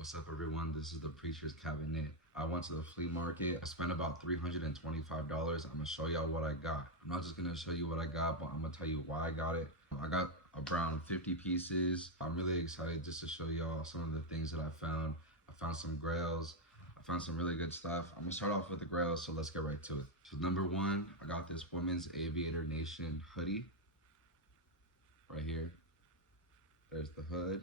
What's up, everyone? This is the Preacher's Cabinet. I went to the flea market. I spent about $325. I'm gonna show y'all what I got. I'm not just gonna show you what I got, but I'm gonna tell you why I got it. I got around 50 pieces. I'm really excited just to show y'all some of the things that I found. I found some grails. I found some really good stuff. I'm gonna start off with the grails, so let's get right to it. So number one, I got this Women's Aviator Nation hoodie right here. There's the hood.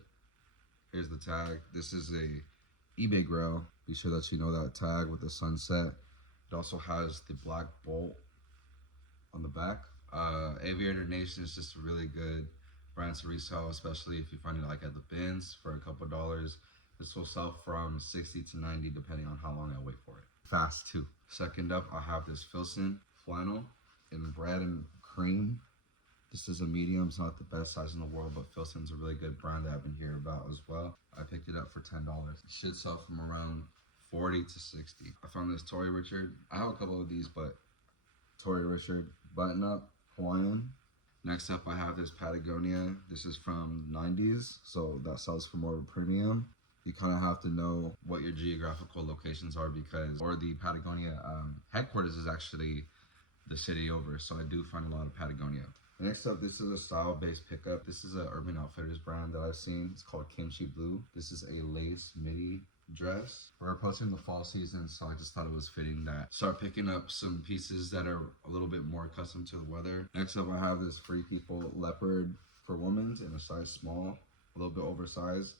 Here's the tag. This is a eBay grail. Be sure that you know that tag with the sunset. It also has the black bolt on the back. Aviator Nation is just a really good brand to resell, especially if you find it like at the bins for a couple dollars. This will sell from 60 to 90 depending on how long I wait for it. Fast too. Second up, I have this Filson flannel in red and cream. This is a medium. It's not the best size in the world, but Filson's a really good brand that I've been hearing about as well. I picked it up for $10. It should sell from around 40 to 60. I found this Tory Richard. I have a couple of these, but Tory Richard button up Hawaiian. Next up, I have this Patagonia. This is from 90s, so that sells for more of a premium. You kind of have to know what your geographical locations are or the Patagonia headquarters is actually the city over, so I do find a lot of Patagonia. Next up, this is a style-based pickup. This is a Urban Outfitters brand that I've seen. It's called Kimchi Blue. This is a lace midi dress. We're approaching the fall season, so I just thought it was fitting that start picking up some pieces that are a little bit more accustomed to the weather. Next up, I have this Free People leopard for women's in a size small, a little bit oversized.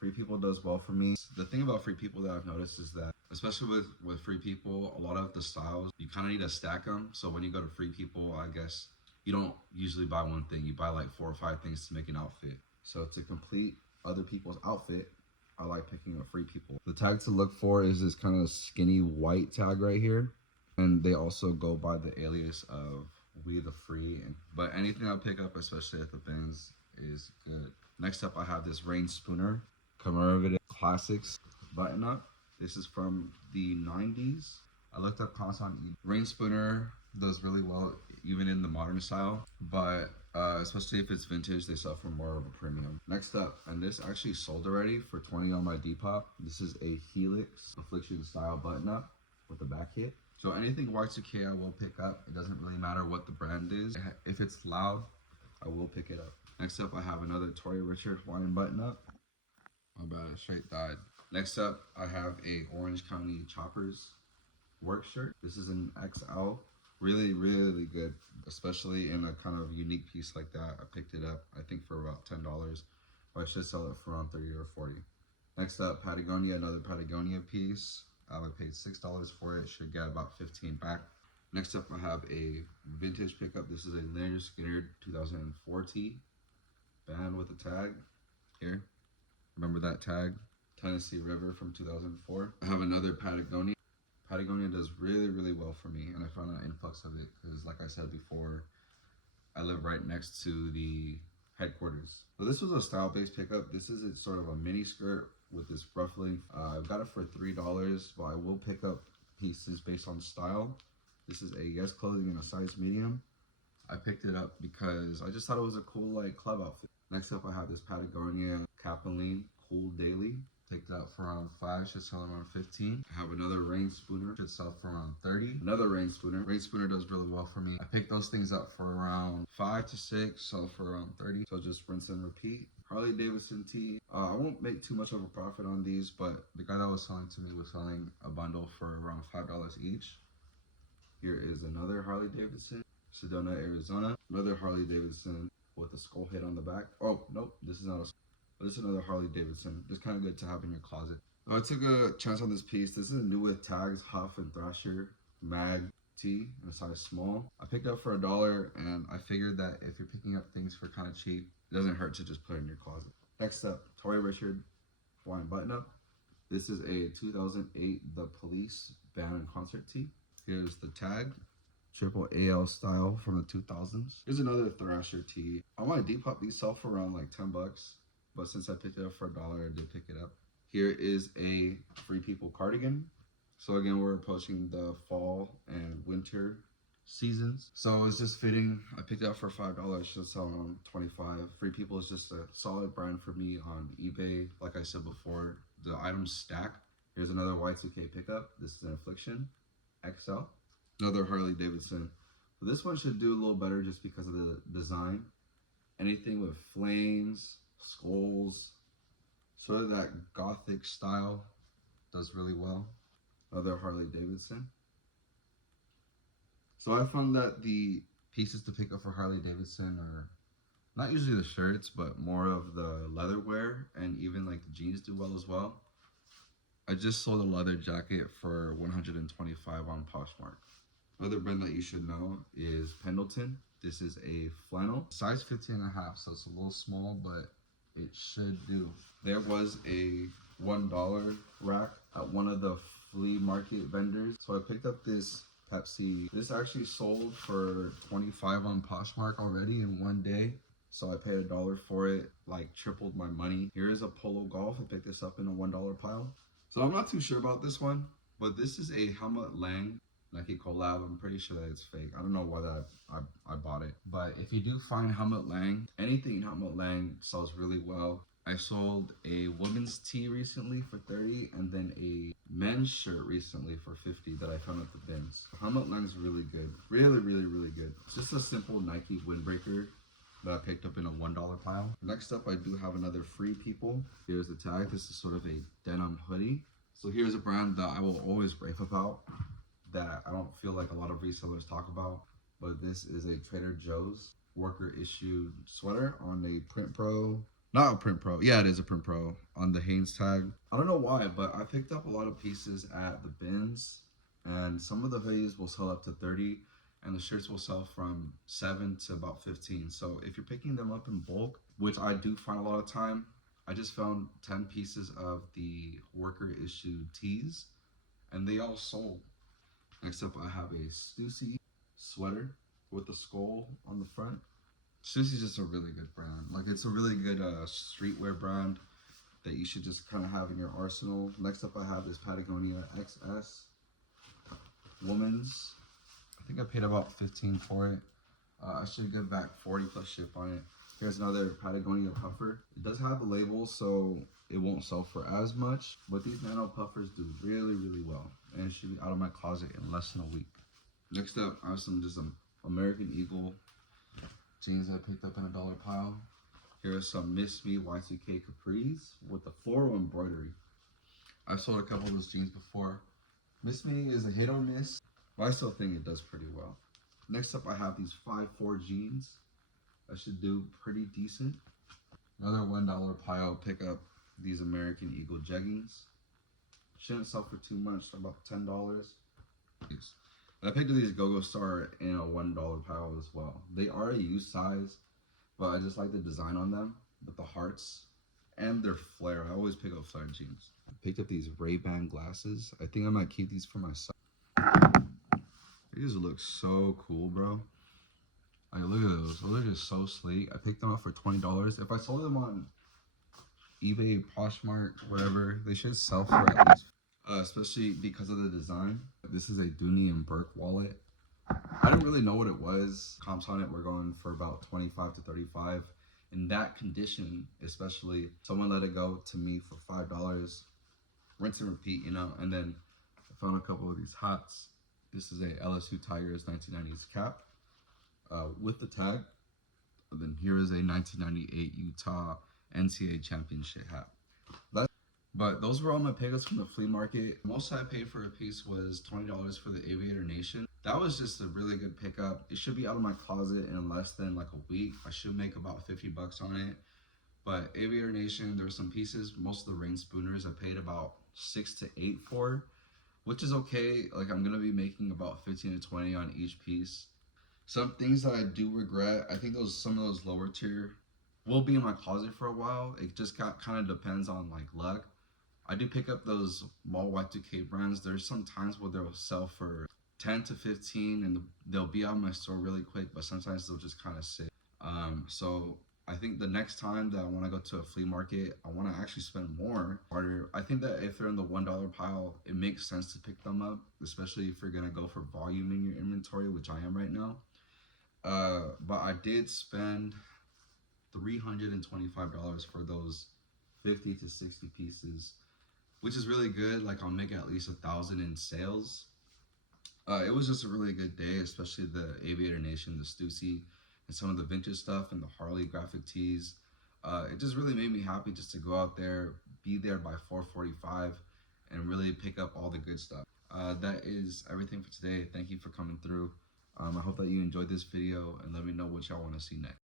Free People does well for me. The thing about Free People that I've noticed is that, especially with Free People, a lot of the styles, you kind of need to stack them. So when you go to Free People, I guess, you don't usually buy one thing. You buy like 4 or 5 things to make an outfit. So to complete other people's outfit, I like picking up Free People. The tag to look for is this kind of skinny white tag right here. And they also go by the alias of We the Free. But anything I pick up, especially at the bins, is good. Next up, I have this Rain Spooner Commemorative Classics button up. This is from the 90s. I looked up costs on eBay. Rain Spooner does really well even in the modern style, but especially if it's vintage, they sell for more of a premium. Next up, and this actually sold already for 20 on my Depop. This is a Helix Affliction style button up with a back hit. So anything Y2K I will pick up. It doesn't really matter what the brand is. If it's loud, I will pick it up. Next up, I have another Tory Richard Hawaiian button up. My bad, I straight died. Next up, I have a Orange County Choppers work shirt. This is an XL. Really, really good, especially in a kind of unique piece like that. I picked it up, I think, for about $10, but I should sell it for around 30 or 40. Next up, Patagonia, another Patagonia piece. I paid $6 for it, should get about 15 back. Next up, I have a vintage pickup. This is a Leonard Skinner 2004 tee, band with a tag here. Remember that tag? Tennessee River from 2004. I have another Patagonia. Patagonia does really, really well for me, and I found an influx of it because, like I said before, I live right next to the headquarters. So this was a style-based pickup. This is sort of a mini skirt with this ruffling. I got it for $3, but I will pick up pieces based on style. This is a Yes Clothing in a size medium. I picked it up because I just thought it was a cool like club outfit. Next up, I have this Patagonia Capilene Cool Daily. Picked it up for around 5, should sell around 15. I have another Rain Spooner, should sell for around 30. Another Rain Spooner. Rain Spooner does really well for me. I picked those things up for around 5 to 6, sell for around 30. So just rinse and repeat. Harley Davidson tee. I won't make too much of a profit on these, but the guy that was selling to me was selling a bundle for around $5 each. Here is another Harley Davidson, Sedona, Arizona. Another Harley Davidson with a skull head on the back. Oh, nope, this is not a skull. This is another Harley Davidson. Just kind of good to have in your closet. I took a chance on this piece. This is a new with tags, Huff and Thrasher mag tee in a size small. I picked it up for $1, and I figured that if you're picking up things for kind of cheap, it doesn't hurt to just put it in your closet. Next up, Tory Richard Hawaiian button up. This is a 2008 The Police band and concert tee. Here's the tag. Triple AL style from the 2000s. Here's another Thrasher tee. On my Depop, these sell for around like $10. But since I picked it up for $1, I did pick it up. Here is a Free People cardigan. So again, we're approaching the fall and winter seasons. So it's just fitting. I picked it up for $5, should sell around 25. Free People is just a solid brand for me on eBay. Like I said before, the items stack. Here's another Y2K pickup. This is an Affliction XL. Another Harley Davidson. So this one should do a little better just because of the design. Anything with flames, skulls, sort of that gothic style does really well. Another Harley Davidson. So I found that the pieces to pick up for Harley Davidson are not usually the shirts, but more of the leatherware, and even like the jeans do well as well. I just sold a leather jacket for $125 on Poshmark. Another brand that you should know is Pendleton. This is a flannel, size 15.5, so it's a little small, but it should do. There was a $1 rack at one of the flea market vendors, so I picked up this Pepsi. This actually sold for $25 on Poshmark already in one day. So I paid $1 for it, like tripled my money. Here is a Polo Golf. I picked this up in a $1 pile. So I'm not too sure about this one, but this is a Helmut Lang Nike collab. I'm pretty sure that it's fake. I don't know why that I bought it. But if you do find Helmut Lang, anything Helmut Lang sells really well. I sold a women's tee recently for $30 and then a men's shirt recently for $50 that I found at the bins. Helmut Lang's really good. Really, really, really good. It's just a simple Nike windbreaker that I picked up in a $1 pile. Next up, I do have another Free People. Here's the tag. This is sort of a denim hoodie. So here's a brand that I will always rave about that I don't feel like a lot of resellers talk about, but this is a Trader Joe's worker issued sweater on a Print Pro. Not a Print Pro. Yeah, it is a Print Pro on the Hanes tag. I don't know why, but I picked up a lot of pieces at the bins, and some of the hoodies will sell up to $30, and the shirts will sell from $7 to about $15. So if you're picking them up in bulk, which I do find a lot of time, I just found 10 pieces of the worker issued tees, and they all sold. Next up, I have a Stussy sweater with a skull on the front. Stussy's just a really good brand. Like, it's a really good streetwear brand that you should just kind of have in your arsenal. Next up, I have this Patagonia XS woman's. I think I paid about $15 for it. I should get back 40 plus ship on it. Here's another Patagonia puffer. It does have a label, so it won't sell for as much, but these nano puffers do really, really well, and it should be out of my closet in less than a week. Next up, I have some American Eagle jeans I picked up in a $1 pile. Here are some Miss Me Y2K capris with the floral embroidery. I've sold a couple of those jeans before. Miss Me is a hit or miss, but I still think it does pretty well. Next up, I have these 5'4" jeans. I should do pretty decent. Another $1 pile, pick up these American Eagle jeggings. Shouldn't sell for too much, about $10. I picked up these Go-Go Star in a $1 pile as well. They are a U size, but I just like the design on them with the hearts and their flare. I always pick up flare jeans. I picked up these Ray-Ban glasses. I think I might keep these for myself. These look so cool, bro. Like, look at those. Those are just so sleek. I picked them up for $20. If I sold them on eBay, Poshmark, whatever, they should sell for at least, especially because of the design. This is a Dooney and Burke wallet. I didn't really know what it was. Comps on it were going for about 25 to 35. In that condition, especially, someone let it go to me for $5. Rinse and repeat, you know. And then I found a couple of these hats. This is a LSU Tigers 1990s cap with the tag. And then here is a 1998 Utah NCAA championship hat. But those were all my pickups from the flea market. Most I paid for a piece was $20 for the Aviator Nation. That was just a really good pickup. It should be out of my closet in less than like a week. I should make about 50 bucks on it. But Aviator Nation, there were some pieces. Most of the rain spooners I paid about 6 to 8 for, which is okay. Like, I'm gonna be making about 15 to 20 on each piece. Some things that I do regret, I think some of those lower tier will be in my closet for a while. It just kind of depends on like luck. I do pick up those mall Y2K brands. There's some times where they'll sell for 10 to 15 and they'll be out of my store really quick, but sometimes they'll just kind of sit. So I think the next time that I want to go to a flea market, I want to actually spend more harder. I think that if they're in the $1 pile, it makes sense to pick them up, especially if you're going to go for volume in your inventory, which I am right now. But I did spend $325 for those 50 to 60 pieces. which is really good. Like I'll make at least 1,000 in sales. It was just a really good day, especially the Aviator Nation, the Stussy, and some of the vintage stuff and the Harley graphic tees. It just really made me happy just to go out there, be there by 4:45, and really pick up all the good stuff. That is everything for today. Thank you for coming through. I hope that you enjoyed this video, and let me know what y'all want to see next.